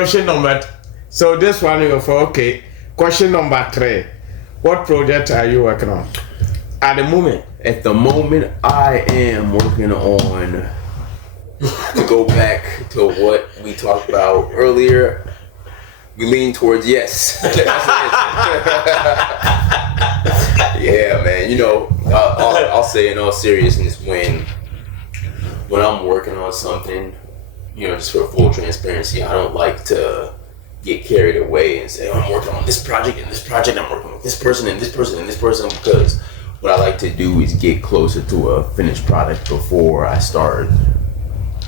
Question number. So this one you're for okay. Question number 3. What project are you working on at the moment? At the moment, I am working on, to go back to what we talked about earlier, we lean towards yes. Yeah, man. You know, I'll say in all seriousness, when I'm working on something, you know, just for full transparency, I don't like to get carried away and say, oh, I'm working on this project and this project, I'm working with this person and this person and this person, because what I like to do is get closer to a finished product before I start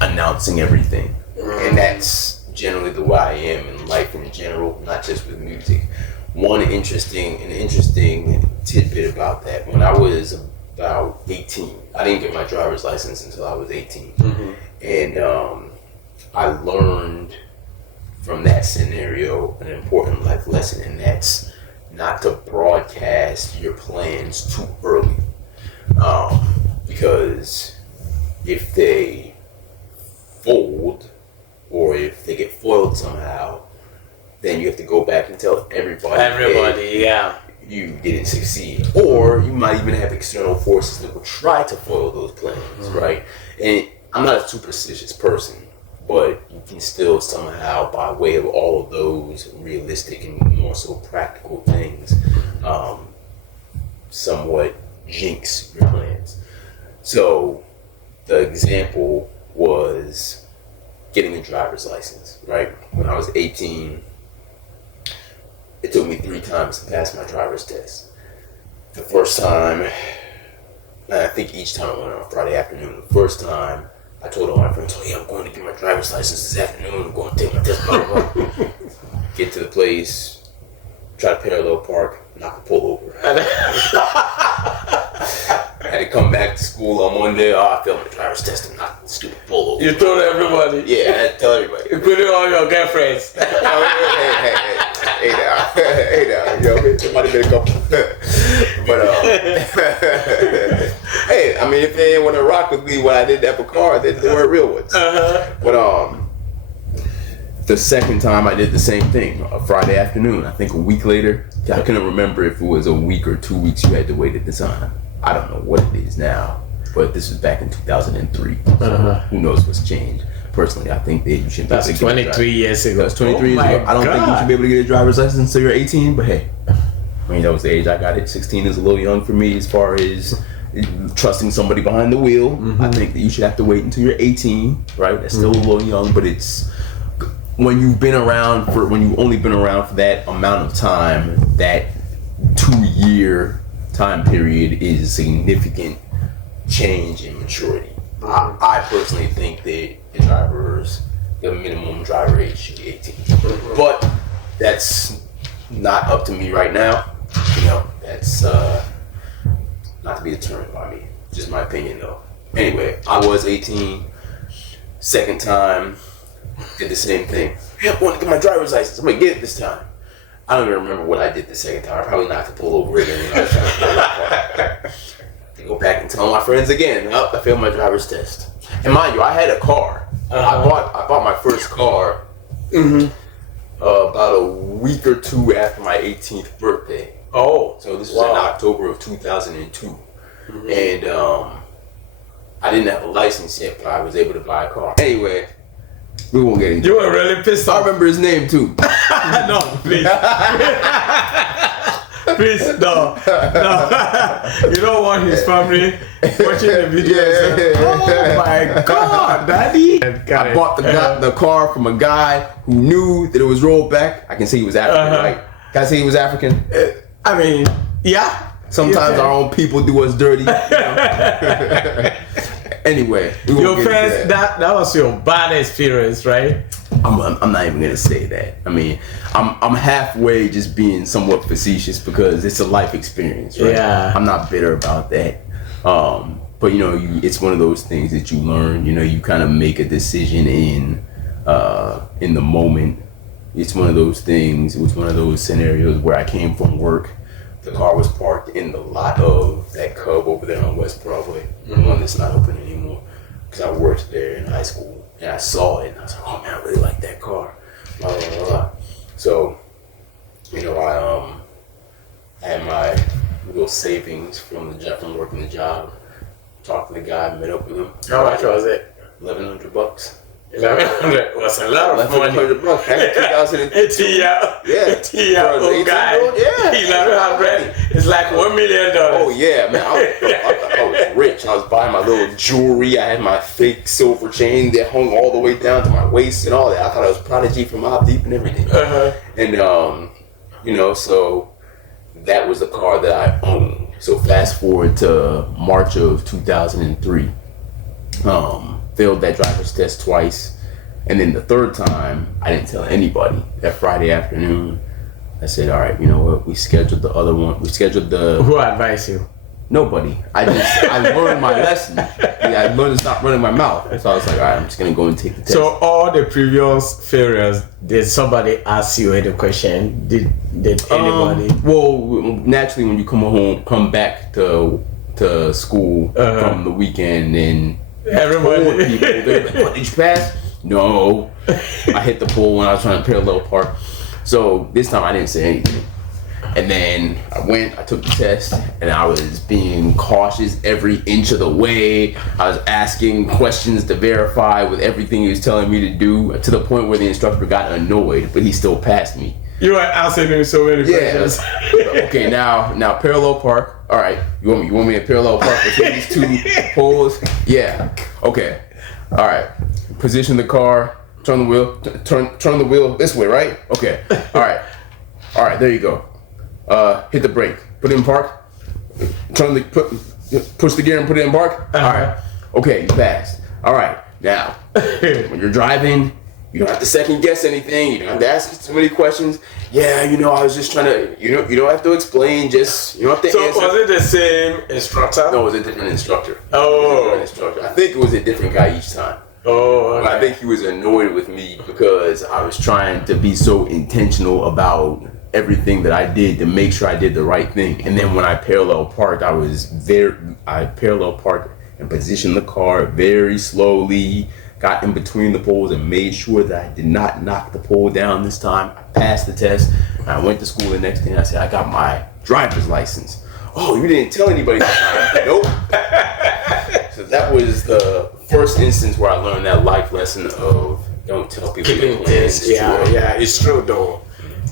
announcing everything. And that's generally the way I am in life in general, not just with music. An interesting tidbit about that, when I was about 18, I didn't get my driver's license until I was 18. Mm-hmm. And I learned from that scenario an important life lesson, and that's not to broadcast your plans too early. Because if they fold or if they get foiled somehow, then you have to go back and tell everybody, yeah, you didn't succeed. Or you might even have external forces that will try to foil those plans, right? And I'm not a superstitious person, but you can still somehow, by way of all of those realistic and more so practical things, somewhat jinx your plans. So the example was getting a driver's license, right? When I was 18, it took me 3 times to pass my driver's test. The first time, I think each time I went on Friday afternoon. The first time, I told all my friends, oh yeah, I'm going to get my driver's license this afternoon. I'm going to take my test, blah, blah, blah. Get to the place, try to parallel park, knock a pull over. I had to come back to school on Monday. Oh, I failed my driver's test and knocked the stupid pull over. You told everybody? Yeah, I had to tell everybody. Including all your girlfriends. Hey now, you know, it might have been a couple. But, hey, I mean, if they didn't want to rock with me when I didn't have a car, they weren't real ones. But, the second time I did the same thing, a Friday afternoon, I think a week later. I couldn't remember if it was a week or 2 weeks you had to wait at the time. I don't know what it is now, but this was back in 2003. So who knows what's changed. Personally, I think that you should be able to get 23 years ago. That's 23 years ago. I don't think you should be able to get a driver's license until you're 18, but hey, I mean, that was the age I got it. 16 is a little young for me as far as trusting somebody behind the wheel. I think that you should have to wait until you're 18, right? That's still a little young, but it's when you've only been around for that amount of time, that 2-year time period is a significant change in maturity. I personally think that the minimum driver age should be 18. But that's not up to me right now. You know, that's not to be determined by me. Just my opinion though. Anyway, I was 18. Second time, did the same thing. Hey, I'm going to get my driver's license. I'm going to get it this time. I don't even remember what I did the second time. I probably knocked the pull over again when I was trying to pull that car. I go back and tell my friends again, oh, I failed my driver's test. And mind you, I had a car. I bought my first car about a week or 2 after my 18th birthday. Oh, so this was in October of 2002. And I didn't have a license yet, but I was able to buy a car. Anyway, we won't get into it. You were really pissed off. I remember his name too. No, please. Please, no. You don't want his family watching the video and say, oh my God, Daddy. I bought the car from a guy who knew that it was rolled back. I can say he was African, right? Can I say he was African? I mean, yeah. Sometimes our own people do us dirty. You know? Anyway, your first that was your bad experience, right? I'm not even gonna say that. I mean, I'm halfway just being somewhat facetious because it's a life experience, right? Yeah. I'm not bitter about that. But you know, it's one of those things that you learn. You know, you kind of make a decision in the moment. It's one of those things. It was one of those scenarios where I came from work. The car was parked in the lot of that Cub over there on West Broadway, the one that's not open anymore, because I worked there in high school, and I saw it, and I was like, oh man, I really like that car. So, you know, I had my little savings from the job, from working the job. Talked to the guy, met up with him. How much was it? $1,100. 1,100 was a lot of money. $1,100 back in 2002. $80 guy. Yeah. $1,100. It's like $1 million. Oh yeah, man! I was rich. I was buying my little jewelry. I had my fake silver chain that hung all the way down to my waist and all that. I thought I was Prodigy from Mobb Deep and everything. And you know, so that was the car that I owned. So fast forward to March of 2003. Failed that driver's test twice, and then the third time I didn't tell anybody. That Friday afternoon, I said, all right, you know what, we scheduled the other one. We scheduled the... Who advised you? Nobody. I learned my lesson. I learned to stop running my mouth. So I was like, all right, I'm just going to go and take the test. So all the previous failures, did somebody ask you any question? Did anybody? Well, naturally, when you come back to school from the weekend, and everybody... people, they're like, what, did you pass? No. I hit the pole when I was trying to parallel park. So this time I didn't say anything. And then I took the test, and I was being cautious every inch of the way. I was asking questions to verify with everything he was telling me to do, to the point where the instructor got annoyed, but he still passed me. You were asking him so many questions. Okay, now parallel park. All right, you want me to parallel park between these two poles? Yeah. Okay. All right. Position the car. Turn the wheel. Turn the wheel this way, right? Okay. All right. There you go. Hit the brake. Put it in park. Push the gear and put it in park. All right. Okay, you passed. All right. Now, when you're driving, you don't have to second guess anything. You don't have to ask too many questions. Yeah, you know, I was just trying to. You don't have to explain. Just you don't have to answer. So was it the same instructor? No, it was a different instructor. Oh. I think it was a different guy each time. Oh, okay. I think he was annoyed with me because I was trying to be so intentional about everything that I did to make sure I did the right thing. And then when I parallel parked, I parallel parked and positioned the car very slowly, got in between the poles and made sure that I did not knock the pole down this time. I passed the test. I went to school the next day and I said, I got my driver's license. Oh, you didn't tell anybody that time? Nope. So that was the first instance where I learned that life lesson of don't tell people your plans. Yeah, it's true though.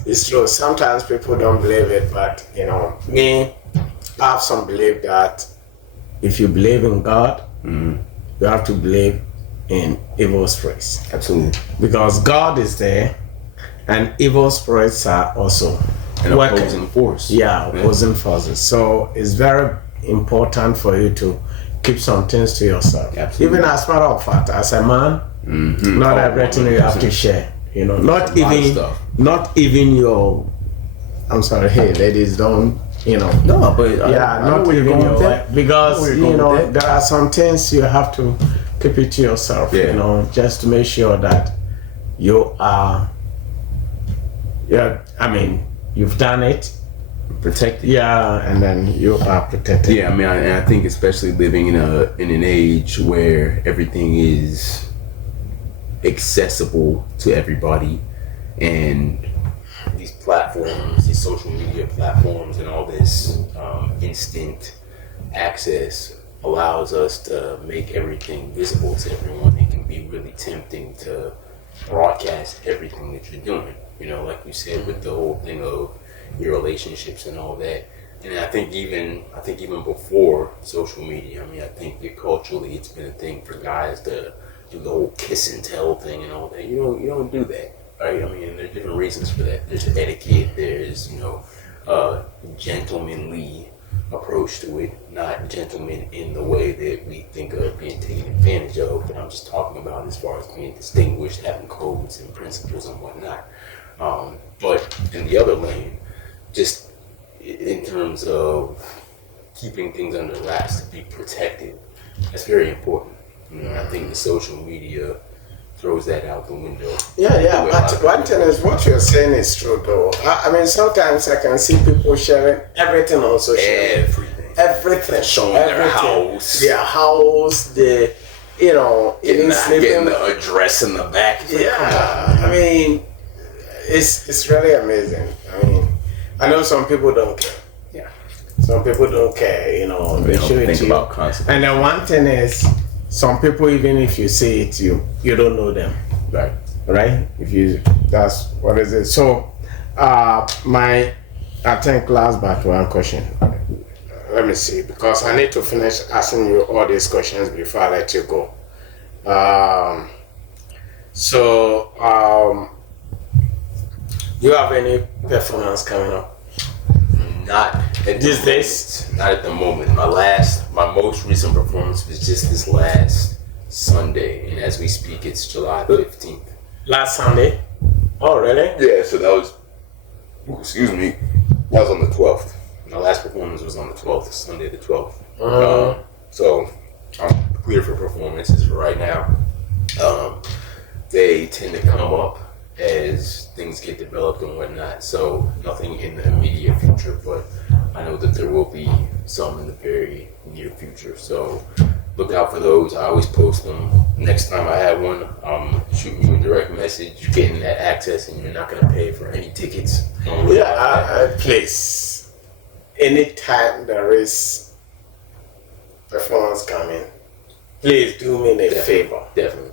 It's true. Sometimes people don't believe it, but you know, me, I have some belief that if you believe in God, you have to believe in evil spirits. Absolutely. Because God is there, and evil spirits are also an opposing force. Yeah, opposing forces. So it's very important for you to keep some things to yourself. Absolutely. Even as a matter of fact, as a man, not everything you have to share. You know, not even your. I'm sorry, hey ladies, don't. You know. No, but not even your wife, because you know there are some things you have to keep it to yourself. Yeah. You know, just to make sure that you are. Yeah, I mean, you've done it. Protected. Yeah, and then you are protected. Yeah, I mean, I think especially living in an age where everything is accessible to everybody, and these platforms, these social media platforms, and all this instant access allows us to make everything visible to everyone. It can be really tempting to broadcast everything that you're doing. You know, like you said, with the whole thing of your relationships and all that. And I think even before social media, I mean, I think that culturally it's been a thing for guys to do the whole kiss and tell thing and all that. You don't do that, right? I mean, there's different reasons for that. There's etiquette. There's a gentlemanly approach to it, not gentleman in the way that we think of being taken advantage of. But I'm just talking about as far as being distinguished, having codes and principles and whatnot. But in the other lane, just in terms of keeping things under wraps to be protected, that's very important. You know, I think the social media throws that out the window. Yeah, but one thing is what you're saying is true though. I mean, sometimes I can see people sharing everything on social media. Everything. Showing their house. Their house, even getting sleeping. the address in the back. Yeah, I mean, it's really amazing. I mean, I know some people don't care. Yeah. Some people don't care, They They show don't it think to you. about consequences. And then one thing is, some people, even if you say it, you don't know them, Right. right? That's what is it. So, I think last but one question. Let me see, because I need to finish asking you all these questions before I let you go. Do you have any performance coming up? Not at These the days? moment. Not at the moment. My most recent performance was just this last Sunday, and as we speak, it's July 15th. Last Sunday? Oh, really? Yeah, so that was, that was on the 12th. My last performance was on the 12th, Sunday the 12th. So I'm clear for performances right now. They tend to come up as things get developed and whatnot, so nothing in the immediate future, but I know that there will be some in the very near future, so look out for those. I always post them. Next time I have one, I'm shooting you a direct message. You're getting that access and you're not going to pay for any tickets. Please, anytime there is performance coming, please do me a favor. Definitely.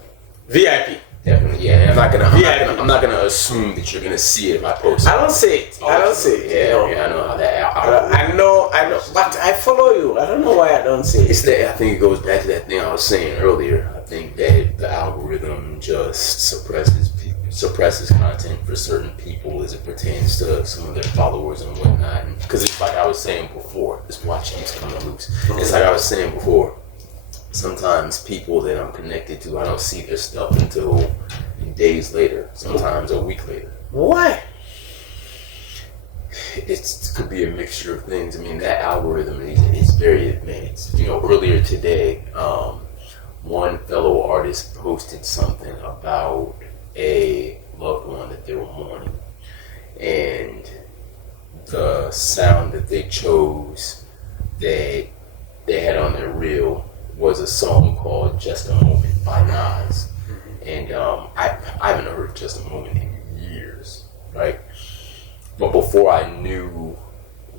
VIP. Definitely, yeah. I'm not gonna assume that you're gonna see it if I post it. I don't see it. I don't see it. Yeah, I know how that. I know, but I follow you. I don't know why I don't see it. It's that I think it goes back to that thing I was saying earlier. I think that the algorithm just suppresses content for certain people as it pertains to some of their followers and whatnot. Because it's like I was saying before, this watch keeps coming loose. It's like I was saying before. Sometimes people that I'm connected to, I don't see their stuff until days later, sometimes a week later. Why? It could be a mixture of things. I mean, that algorithm is very advanced. Earlier today, one fellow artist posted something about a loved one that they were mourning. And the sound that they chose that they had on their reel was a song called Just a Moment by Nas. And I haven't heard Just a Moment in years, right? But before I knew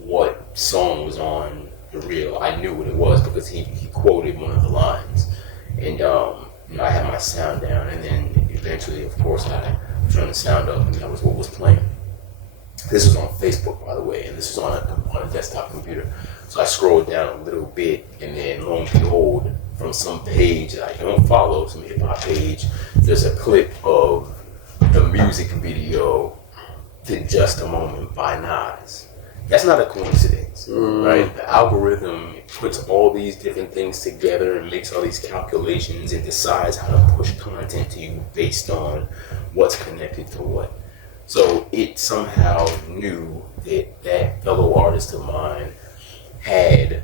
what song was on the reel, I knew what it was because he quoted one of the lines. And I had my sound down, and then eventually, of course, I turned the sound up, and that was what was playing. This was on Facebook, by the way, and this was on a desktop computer. So I scrolled down a little bit, and then lo and behold, from some page that I don't follow, some hip-hop page, there's a clip of the music video to Just a Moment by Nas. That's not a coincidence, right? The algorithm puts all these different things together and makes all these calculations and decides how to push content to you based on what's connected to what. So it somehow knew that that fellow artist of mine had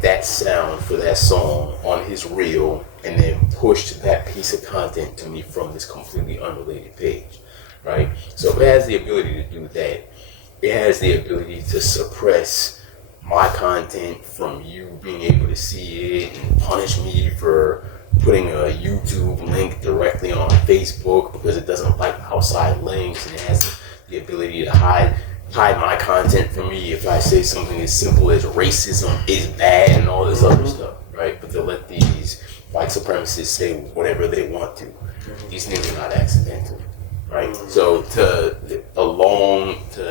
that sound for that song on his reel and then pushed that piece of content to me from this completely unrelated page, right? So if it has the ability to do that, it has the ability to suppress my content from you being able to see it and punish me for putting a YouTube link directly on Facebook because it doesn't like outside links, and it has the ability to hide my content from me if I say something as simple as racism is bad and all this other stuff, right? But they'll let these white supremacists say whatever they want to. These things are not accidental, right? So to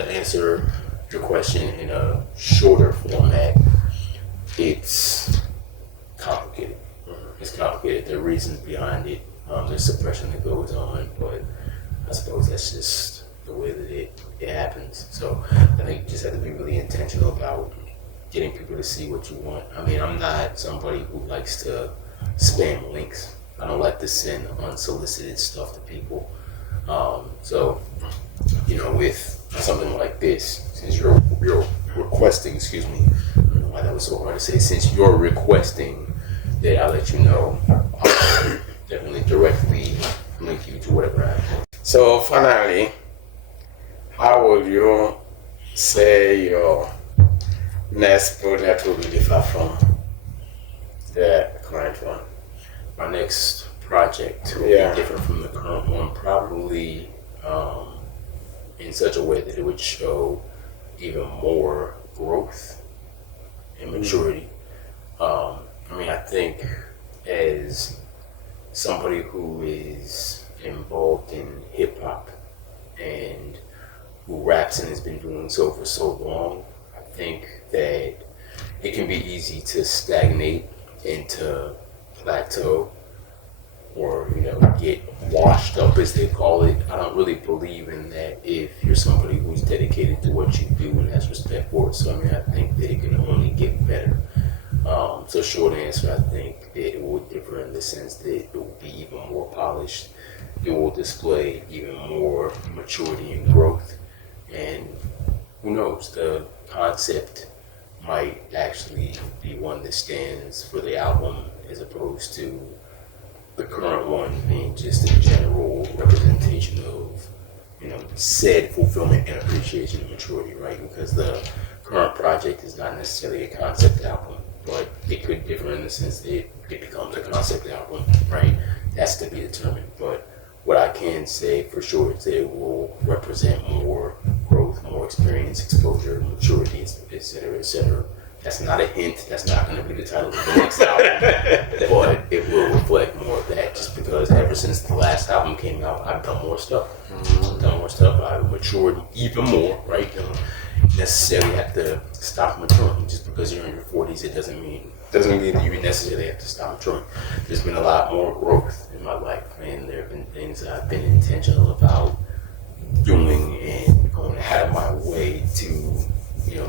answer your question in a shorter format, it's complicated. It's complicated. There are reasons behind it. There's suppression that goes on, but I suppose that's just the way that it happens. So I think you just have to be really intentional about getting people to see what you want. I mean, I'm not somebody who likes to spam links. I don't like to send unsolicited stuff to people. So, with something like this, since you're requesting, excuse me, I don't know why that was so hard to say, since you're requesting that I let you know, I'll definitely directly link you to whatever I have. So finally, how would you say your next project will be different from the current one? My next project will be different from the current one. Probably in such a way that it would show even more growth and maturity. I mean, I think as somebody who is involved in hip hop and who raps and has been doing so for so long, I think that it can be easy to stagnate and to plateau or, get washed up, as they call it. I don't really believe in that if you're somebody who's dedicated to what you do and has respect for it. So, I mean, I think that it can only get better. So short answer, I think that it will differ in the sense that it will be even more polished. It will display even more maturity and growth. And who knows, the concept might actually be one that stands for the album as opposed to the current one being just a general representation of, said fulfillment and appreciation and maturity, right? Because the current project is not necessarily a concept album, but it could differ in the sense that it becomes a concept album, right? That's to be determined. But what I can say for sure is that it will represent more growth, more experience, exposure, maturity, et cetera, et cetera. That's not a hint. That's not going to be the title of the next album, but it will reflect more of that. Just because ever since the last album came out, I've done more stuff. I've matured even more, right? You don't necessarily have to stop maturing. Just because you're in your 40s, it doesn't mean that you necessarily have to stop maturing. There's been a lot more growth in my life, and there have been things that I've been intentional about doing and going out of my way to,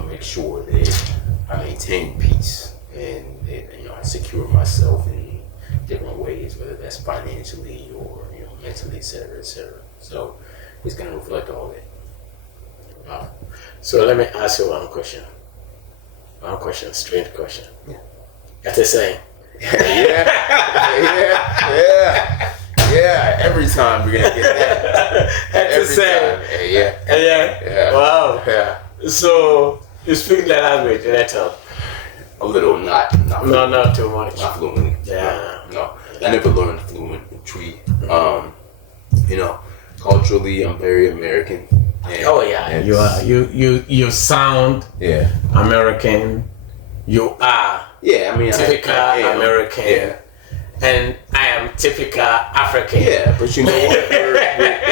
make sure that I maintain peace and that, I secure myself in different ways, whether that's financially or, mentally, et cetera, et cetera. So it's going to reflect all that. Wow. So let me ask you one question. Strange question. Yeah. That's the saying. Yeah. Every time we're gonna get that. That's the saying. Yeah. Wow. Yeah. So you speak the language, little. A little, not too much. not fluently. Yeah. No. I never learned fluentry. Culturally, I'm very American. And you are. You sound American. You are. Yeah, I mean, typical American. Yeah. And I am typical African. Yeah, but we're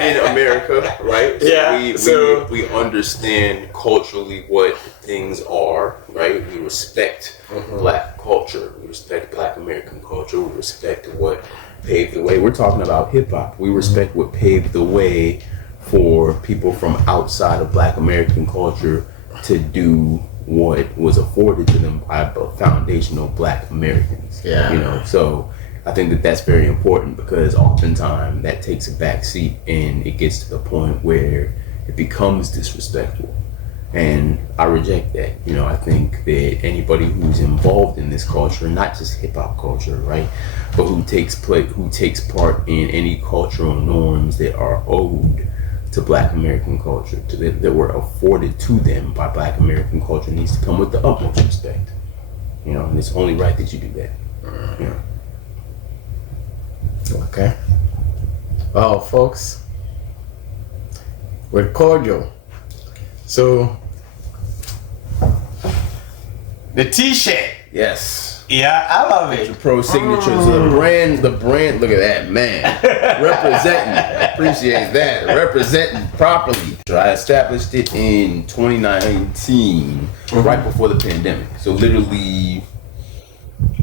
in America, right? So we understand culturally what things are, right? We respect Black culture. We respect Black American culture. We respect what paved the way. We're talking about hip hop. We respect what paved the way for people from outside of Black American culture to do what was afforded to them by foundational Black Americans. Yeah. So I think that that's very important because oftentimes that takes a back seat and it gets to the point where it becomes disrespectful. And I reject that. I think that anybody who's involved in this culture, not just hip hop culture, right, but who takes part in any cultural norms that are owed to Black American culture, that were afforded to them by Black American culture, needs to come with the utmost respect. And it's only right that you do that. Okay. Well, folks, we're cordial. So, the T-shirt. Yes. Yeah, I love it. Your pro signature. So the brand, look at that, man. Representing. Appreciate that. Representing properly. So I established it in 2019, right before the pandemic. So literally,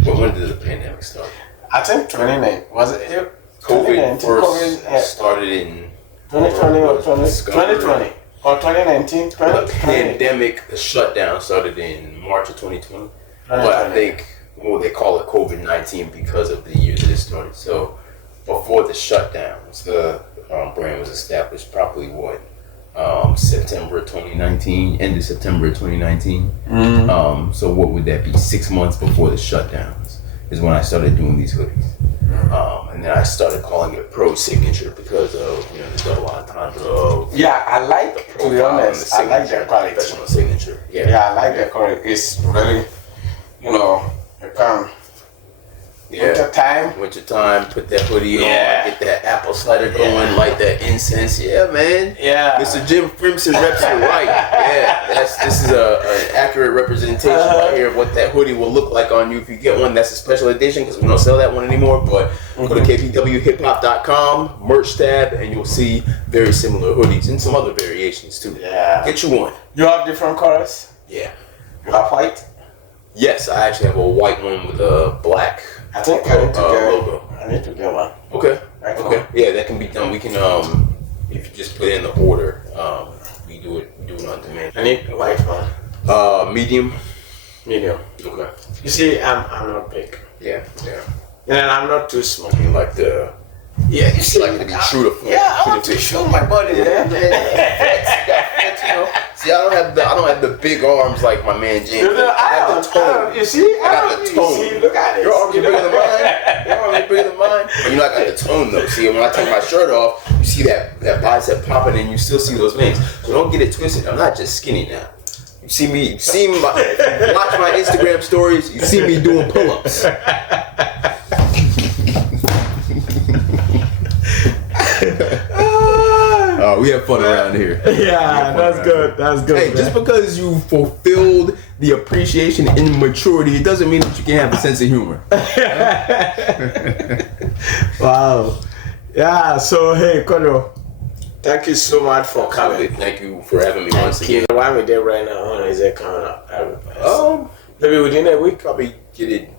when did the pandemic start? I think 2019. Was it? COVID first started in 2020 or 2020 or 2019. The pandemic, the shutdown started in March of 2020. But I think they call it COVID-19 because of the year that it started. So before the shutdowns, the brand was established probably September 2019, end of September 2019. So what would that be? 6 months before the shutdowns is when I started doing these hoodies. And then I started calling it Pro Signature because of the double entendre. Yeah, I like, to be honest, I like the quality. Professional signature. Yeah, I like the quality. It's really, you can Winter time. Winter time, put that hoodie on, Yeah. get that apple cider going, light that incense. Yeah, man. Yeah. Mr. Jim Frimpson reps it right. Yeah, this is an accurate representation right here of what that hoodie will look like on you if you get one. That's a special edition because we don't sell that one anymore. But go to kpwhiphop.com, merch tab, and you'll see very similar hoodies and some other variations too. Yeah. Get you one. You have different colors? Yeah. You have white? Yes, I actually have a white one with a black I think I need to get logo. I need to get one. Okay. Right. Okay. Yeah, that can be done. We can if you just put in the order, we do it on demand. I need a white one. Medium. Medium. Okay. You see, I'm not big. Yeah. And I'm not too small. You like the Yeah, you see, like to be true to form. yeah, I want to show my body, man. See, I don't have the big arms like my man James. I have the tone. You see, I got the tone. You see, look at it. Your arms are bigger than mine. Your arms are bigger than mine. But you know, I got the tone though. See, when I take my shirt off, you see that bicep popping, and you still see those veins. So don't get it twisted. I'm not just skinny now. You see me. Watch my Instagram stories. You see me doing pull-ups. We have fun around here. Yeah, that's good. That's good. Hey, man. just because you fulfilled the appreciation and maturity, it doesn't mean that you can't have a sense of humor. Wow. Yeah. So hey, Kodo, thank you so much for coming. Thank you for having me once again. The one we did right now, when is it coming up? Maybe within a week. Probably get it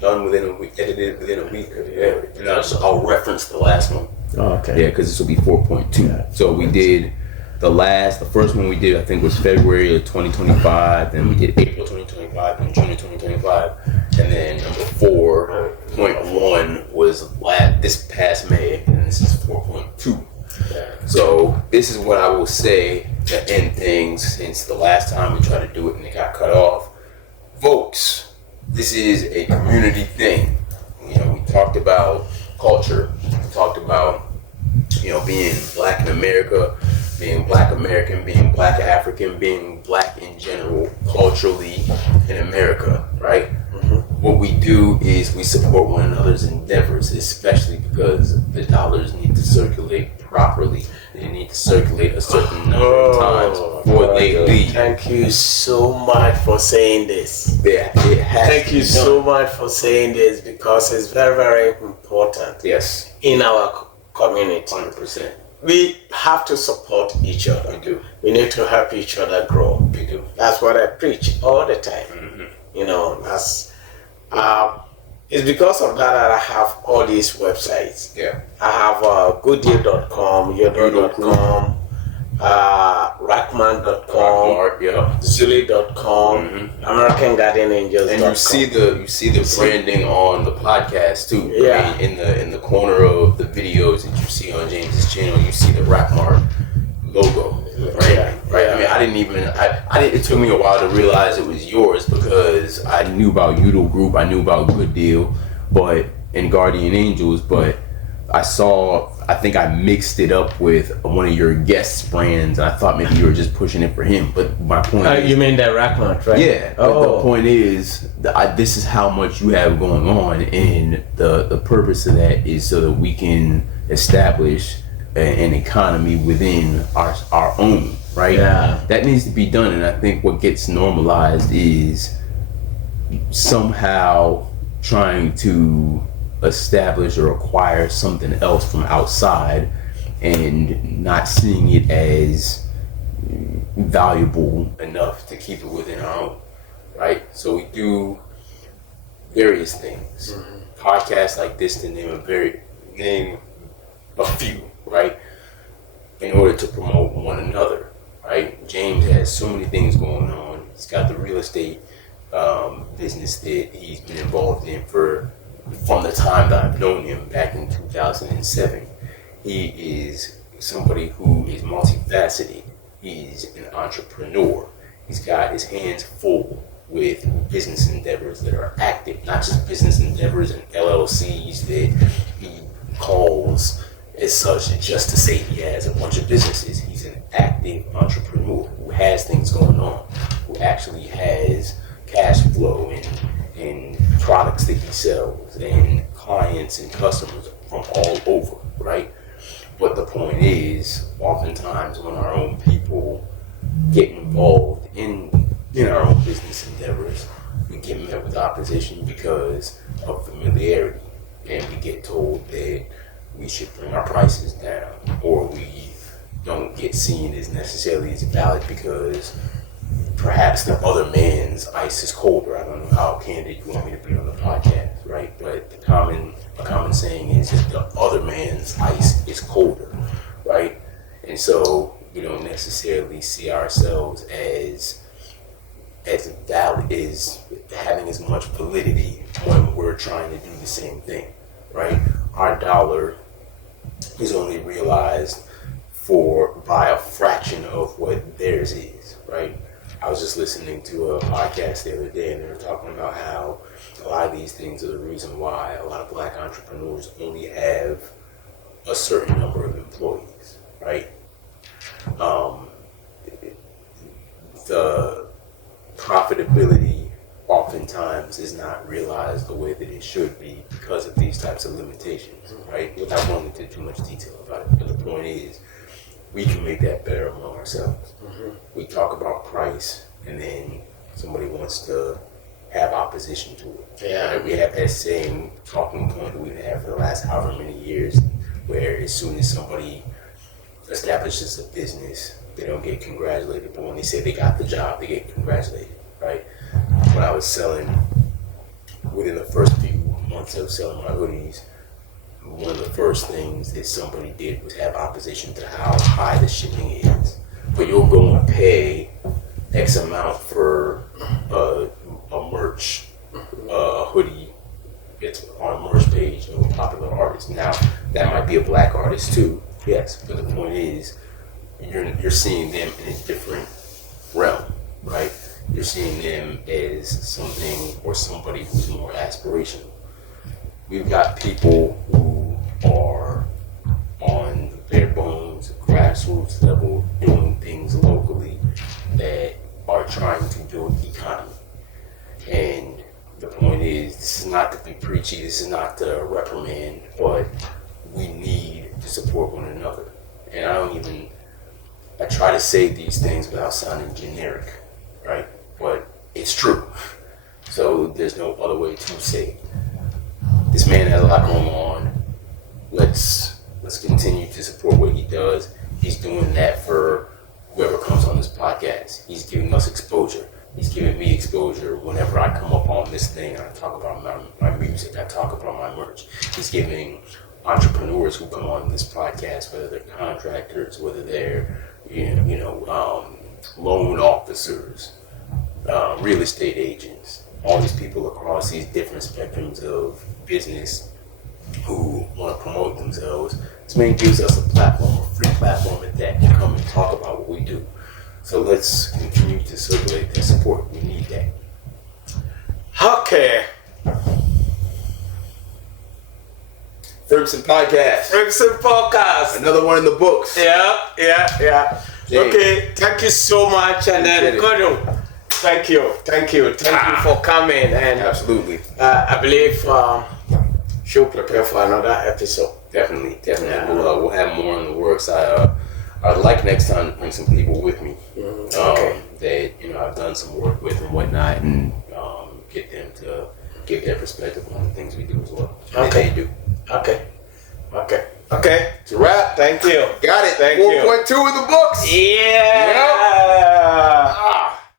done within a week, edited within a week. Yeah. And I'll reference the last one. Oh, okay. Yeah, because this will be 4.2. Yeah. So we did the first one we did, I think, was February of 2025. Then we did April 2025, and June of 2025. And then number 4.1 was this past May, and this is 4.2. Yeah. So this is what I will say to end things, since the last time we tried to do it and it got cut off. Folks, this is a community thing. You know, we talked about culture. We talked about, being black in America, being black American, being black African, being black in general, culturally in America, right? Mm-hmm. What we do is we support one another's endeavors, especially because the dollars need to circulate properly. They need to circulate a certain number of times before they leave. Thank you so much for saying this. Yeah, it has Thank you so much for saying this, because it's very, very important. Yes. In our community. 100%. We have to support each other. We do. We need to help each other grow. We do. That's what I preach all the time. Mm-hmm. That's it's because of that I have all these websites. Yeah. I have gooddeal.com, yodo.com, rackman.com, yeah. Zuli.com, AmericanGuardianAngels.com. And you see the branding on the podcast too. Yeah. I mean, in the corner of the videos that you see on James's channel, you see the Rackmart logo. Right. Yeah. Right. Yeah. I mean, it took me a while to realize it was yours, because I knew about Udall Group, I knew about Good Deal, and Guardian Angels, but I think I mixed it up with one of your guest brands, and I thought maybe you were just pushing it for him. But my point is, you mean that Rackmart, right? yeah. But the point is, this is how much you have going on, and the purpose of that is so that we can establish an economy within our own, right? Yeah. That needs to be done, and I think what gets normalized is somehow trying to establish or acquire something else from outside and not seeing it as valuable enough to keep it within our own, right? So we do various things. Mm-hmm. Podcasts like this, to name a few, right? In order to promote one another, right? James has so many things going on. He's got the real estate business that he's been involved in from the time that I've known him back in 2007. He is somebody who is multifaceted. He's an entrepreneur. He's got his hands full with business endeavors that are active, not just business endeavors and LLCs that he calls as such just to say he has a bunch of businesses. He's an active entrepreneur who has things going on, who actually has cash flow and and products that he sells and clients and customers from all over, right? But the point is, oftentimes when our own people get involved in our own business endeavors, we get met with opposition because of familiarity, and we get told that we should bring our prices down, or we don't get seen as necessarily as valid because perhaps the other man's ice is colder. I don't know how candid you want me to be on the podcast, right? But a common saying is that the other man's ice is colder, right? And so we don't necessarily see ourselves as valid, as having as much validity when we're trying to do the same thing, right? Our dollar is only realized by a fraction of what theirs is, right? I was just listening to a podcast the other day, and they were talking about how a lot of these things are the reason why a lot of black entrepreneurs only have a certain number of employees, right? The profitability oftentimes is not realized the way that it should be because of these types of limitations, right? Without going into too much detail about it, but the point is, we can make that better among ourselves. We talk about price, and then somebody wants to have opposition to it. Yeah. Right? We have that same talking point that we've had for the last however many years, where as soon as somebody establishes a business, they don't get congratulated, but when they say they got the job, they get congratulated, right? When I was selling, within the first few months of selling my hoodies, one of the first things that somebody did was have opposition to how high the shipping is. But you'll go and pay X amount for a merch, a hoodie. It's on a merch page of a popular artist. Now, that might be a black artist too, yes. But the point is, you're seeing them in a different realm, right? You're seeing them as something or somebody who's more aspirational. We've got people who are on the bare bones, grassroots level, doing things locally that are trying to build economy. And the point is, this is not to be preachy, this is not to reprimand, but we need to support one another. And I try to say these things without sounding generic, right? But it's true. So there's no other way to say it. This man has a lot going on. Let's continue to support what he does. He's doing that for whoever comes on this podcast. He's giving us exposure. He's giving me exposure whenever I come up on this thing and I talk about my music, I talk about my merch. He's giving entrepreneurs who come on this podcast, whether they're contractors, whether they're loan officers, real estate agents, all these people across these different spectrums of business who want to promote themselves. This man gives us a platform, a free platform at that, to come and talk about what we do. So let's continue to circulate that support. We need that. Okay. Frimpson podcast. Frimpson podcast. Another one in the books. Yeah. Okay, thank you so much, and then Gordon, thank you for coming, and absolutely. I believe she'll prepare for another episode. Definitely. Yeah. We'll have more in the works. I'd like next time to bring some people with me that I've done some work with and whatnot, and get them to give their perspective on the things we do as well. Okay. They do. Okay. It's a wrap. Thank you. Got it. Thank you. 4.2 in the books. Yeah.